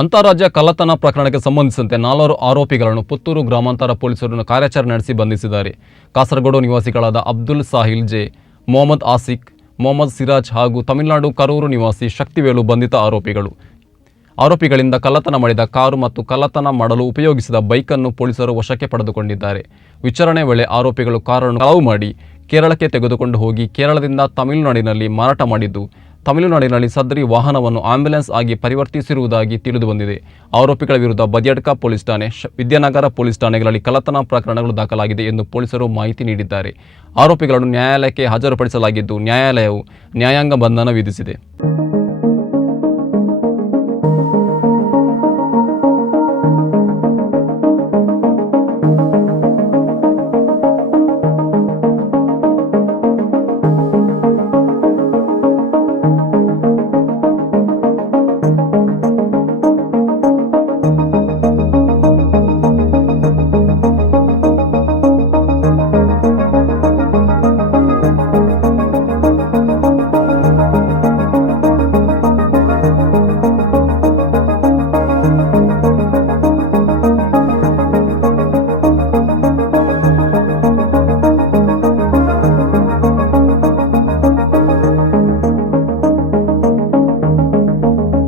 ಅಂತಾರಾಜ್ಯ ಕಳ್ಳತನ ಪ್ರಕರಣಕ್ಕೆ ಸಂಬಂಧಿಸಿದಂತೆ 4 ಆರೋಪಿಗಳನ್ನು ಪುತ್ತೂರು ಗ್ರಾಮಾಂತರ ಪೊಲೀಸರು ಕಾರ್ಯಾಚರಣೆ ನಡೆಸಿ ಬಂಧಿಸಿದ್ದಾರೆ. ಕಾಸರಗೋಡು ನಿವಾಸಿಗಳಾದ ಅಬ್ದುಲ್ ಸಾಹಿಲ್ ಜೆ, ಮೊಹಮ್ಮದ್ ಆಸಿಕ್, ಮೊಹಮ್ಮದ್ ಸಿರಾಜ್ ಹಾಗೂ ತಮಿಳುನಾಡು ಕರೂರು ನಿವಾಸಿ ಶಕ್ತಿವೇಲು ಬಂಧಿತ ಆರೋಪಿಗಳು. ಆರೋಪಿಗಳಿಂದ ಕಳ್ಳತನ ಮಾಡಿದ ಕಾರು ಮತ್ತು ಕಳ್ಳತನ ಮಾಡಲು ಉಪಯೋಗಿಸಿದ ಬೈಕನ್ನು ಪೊಲೀಸರು ವಶಕ್ಕೆ ಪಡೆದುಕೊಂಡಿದ್ದಾರೆ. ವಿಚಾರಣೆ ವೇಳೆ ಆರೋಪಿಗಳು ಕಾರನ್ನು ಕಳವು ಮಾಡಿ ಕೇರಳಕ್ಕೆ ತೆಗೆದುಕೊಂಡು ಹೋಗಿ ಕೇರಳದಿಂದ ತಮಿಳುನಾಡಿನಲ್ಲಿ ಮಾರಾಟ ಮಾಡಿದ್ದು, ತಮಿಳುನಾಡಿನಲ್ಲಿ ಸದರಿ ವಾಹನವನ್ನು ಆಂಬ್ಯುಲೆನ್ಸ್ ಆಗಿ ಪರಿವರ್ತಿಸಿರುವುದಾಗಿ ತಿಳಿದುಬಂದಿದೆ. ಆರೋಪಿಗಳ ವಿರುದ್ಧ ಬದಿಯಡ್ಕ ಪೊಲೀಸ್ ಠಾಣೆ, ವಿದ್ಯಾನಗರ ಪೊಲೀಸ್ ಠಾಣೆಗಳಲ್ಲಿ ಕಳ್ಳತನ ಪ್ರಕರಣಗಳು ದಾಖಲಾಗಿದೆ ಎಂದು ಪೊಲೀಸರು ಮಾಹಿತಿ ನೀಡಿದ್ದಾರೆ. ಆರೋಪಿಗಳನ್ನು ನ್ಯಾಯಾಲಯಕ್ಕೆ ಹಾಜರುಪಡಿಸಲಾಗಿದ್ದು, ನ್ಯಾಯಾಲಯವು ನ್ಯಾಯಾಂಗ ಬಂಧನ ವಿಧಿಸಿದೆ.